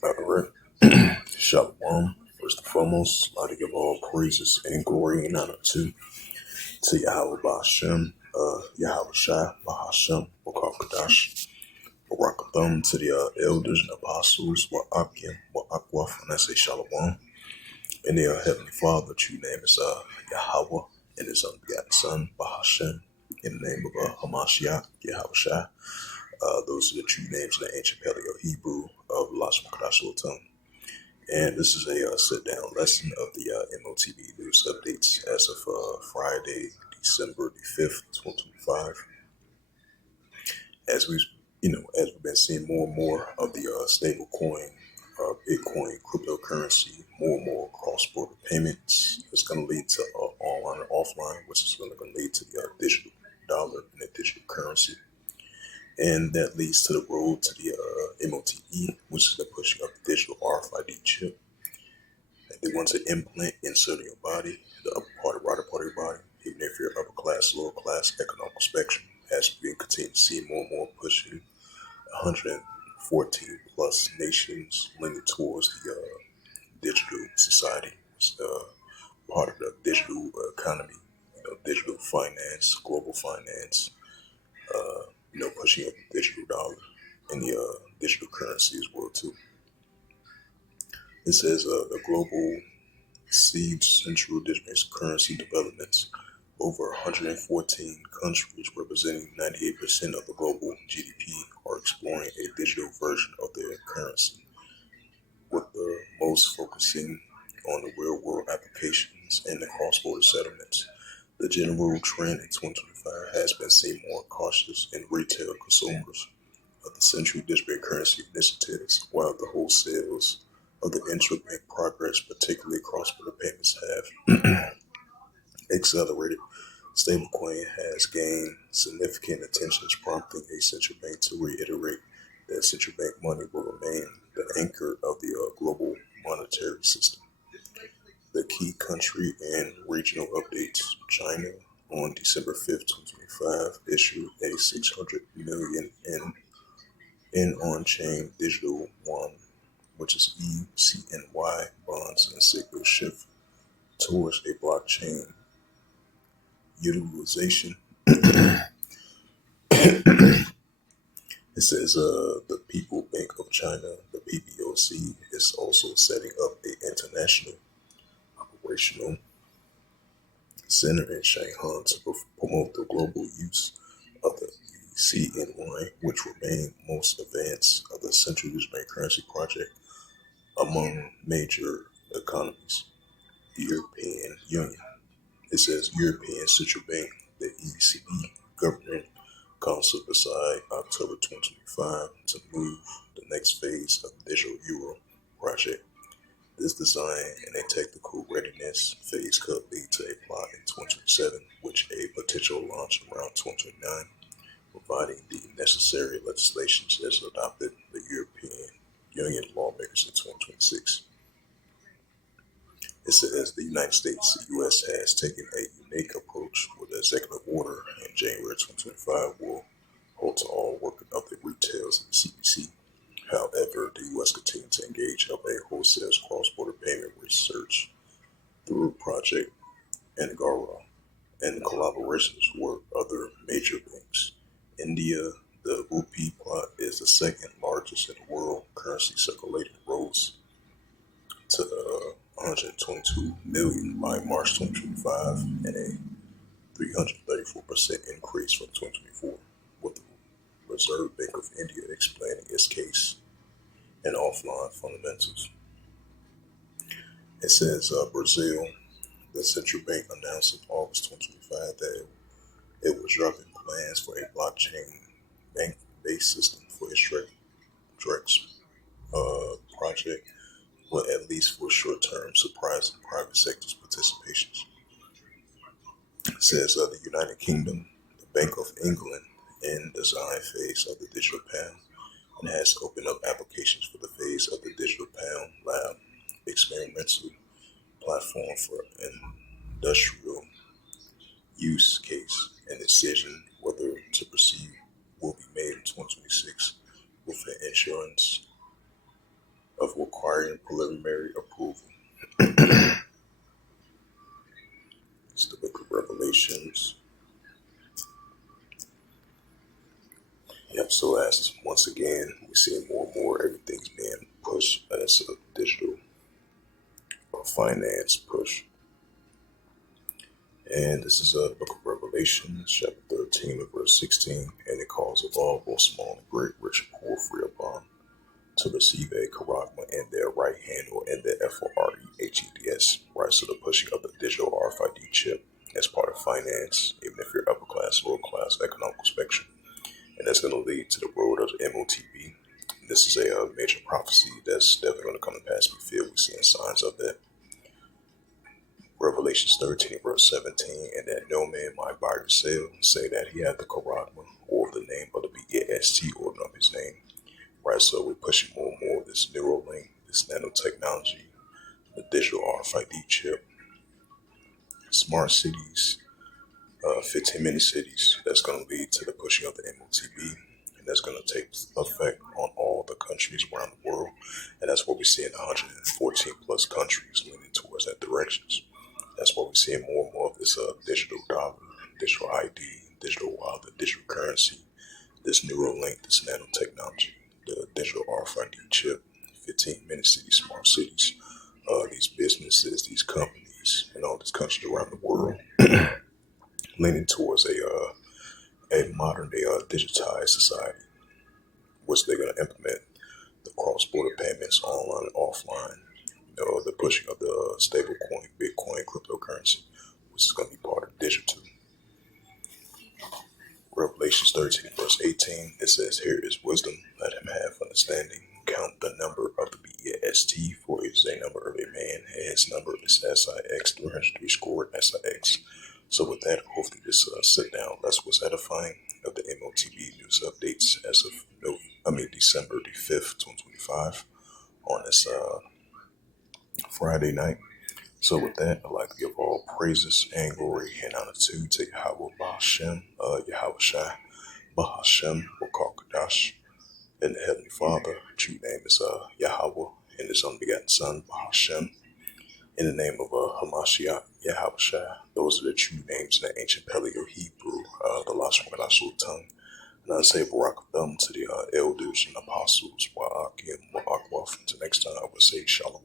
Alright. Shalom. First and foremost, I'd like to give all praises and glory and honor to Yahweh Ba'Shem, Yahweh Shai, Bahashem, Wakakadash, Barakathum, to the elders and apostles, Wa'akim, Wa'akwaf, and I say Shalom. And the Heavenly Father, true name is Yahweh, and his unbegotten Son, Bahashem, in the name of Hamashiach, Yahweh Shai. Those are the true names in the ancient Paleo Hebrew of Lashon Kodash Lotum. And this is a sit-down lesson of the M.O.T.B news updates as of Friday, December the 5th, 2025. As we've been seeing more and more of the stable coin, Bitcoin, cryptocurrency, more and more cross-border payments, it's going to lead to online and offline, which is going to lead to the digital dollar and the digital currency. And that leads to the road to the M.O.T.B, which is the pushing of the digital RFID chip that they want to implant inside of your body, the upper part, right part of your body, even if you're upper class, lower class, economic spectrum, as we continue to see more and more pushing 114 plus nations leaning towards the digital society. It's part of the digital economy, digital finance, global finance, pushing up the digital dollar and the digital currency as well too. It says the global seed central digital currency developments. Over 114 countries representing 98% of the global GDP are exploring a digital version of their currency, with the most focusing on the real-world applications and the cross-border settlements. The general trend in 2025 has been seen more cautious in retail consumers of the central digital currency initiatives, while the wholesales of the interbank progress, particularly cross-border payments, have accelerated. Stablecoin has gained significant attention, prompting a central bank to reiterate that central bank money will remain the anchor of the global monetary system. The key country and regional updates: China on December 5th, 2025, issued a 600 million in on-chain digital yuan, which is ECNY bonds, and signal shift towards a blockchain utilization. It says the People Bank of China, the PBOC, is also setting up an international operational center in Shanghai to promote the global use of the CNY, which remain most advanced of the central bank currency project among major economies. The European Union. It says European Central Bank, the ECB, government Council decide October 2025 to move the next phase of the digital euro project. This design and a technical readiness phase could lead to a plot in 2027, which a potential launch around 2029, providing the necessary legislation as adopted the European Union lawmakers in 2026. It says the United States, the U.S., has taken a unique approach with the executive order in January 2025 will halt all work of the retails and CBC. However, the U.S. continued to engage of a wholesale cross-border payment research through Project Angara and collaborations with other major banks. India, the rupee plot is the second largest in the world. Currency circulating rose to 122 million by March 2025 and a 334% increase from 2024, with the Reserve Bank of India explaining its case and offline fundamentals. It says Brazil, the central bank announced in August 2025 that it was dropping plans for a blockchain bank-based system for its Drex project, but at least for short-term, surprising private sector's participations. It says the United Kingdom, the Bank of England, in design phase of the digital pound, and has opened up applications for the phase of the digital pound lab experimental platform for industrial use case, and decision whether to proceed will be made in 2026 with an insurance of requiring preliminary approval. It's the book of Revelations. Yep, so as once again, we're seeing more and more everything's being pushed as a digital finance push. And this is the book of Revelation, chapter 13, and verse 16. And it calls of all, both small and great, rich, poor, free, or bond, to receive a charagma in their right hand or in their FOREHEDS, right? So the pushing of the digital RFID chip as part of finance, even if you're upper class, lower class, economical spectrum. And that's going to lead to the road of M.O.T.B. This is a major prophecy that's definitely going to come to pass. We feel we're seeing signs of that. Revelations 13, verse 17, and that no man might buy or sell, say that he had the charagma, or the name of the BAST, or of his name. Right, so we're pushing more and more of this Neuralink, this nanotechnology, the digital RFID chip, smart cities, 15-minute cities. That's going to lead to the pushing of the M.O.T.B, and that's going to take effect on all the countries around the world. And that's what we see in 114 plus countries leaning towards that directions. That's what we're seeing more and more of this digital dollar, digital ID, digital wallet, digital currency, this Neuralink, this nanotechnology, the digital RFID chip, 15-minute cities, smart cities, these businesses, these companies, and all these countries around the world leaning towards a modern day digitized society, which they're going to implement the cross-border payments online and offline, the pushing of the stable coin, Bitcoin, cryptocurrency, which is going to be part of digital. Revelations 13, verse 18, it says, here is wisdom, let him have understanding. Count the number of the BAST, for it is a number of a man, and his number is SIX, 303 scored SIX. So with that, hopefully this sit down, that's what's edifying of the M.O.T.B news updates as of December the 5th, 2025, on this Friday night. So with that, I'd like to give all praises and glory and honor to Yahweh Bahashem, Yahweh Shai, Bahashem, Wakakadash, and the Heavenly Father. True name is Yahweh, and His unbegotten Son, Bahashem. In the name of Hamashiach, Yahweh Shai. Those are the true names in the ancient Paleo Hebrew, the Lashon tongue. And I say Barak them to the elders and apostles, Wa'akim, Wa'akwaf. Until next time, I would say Shalom.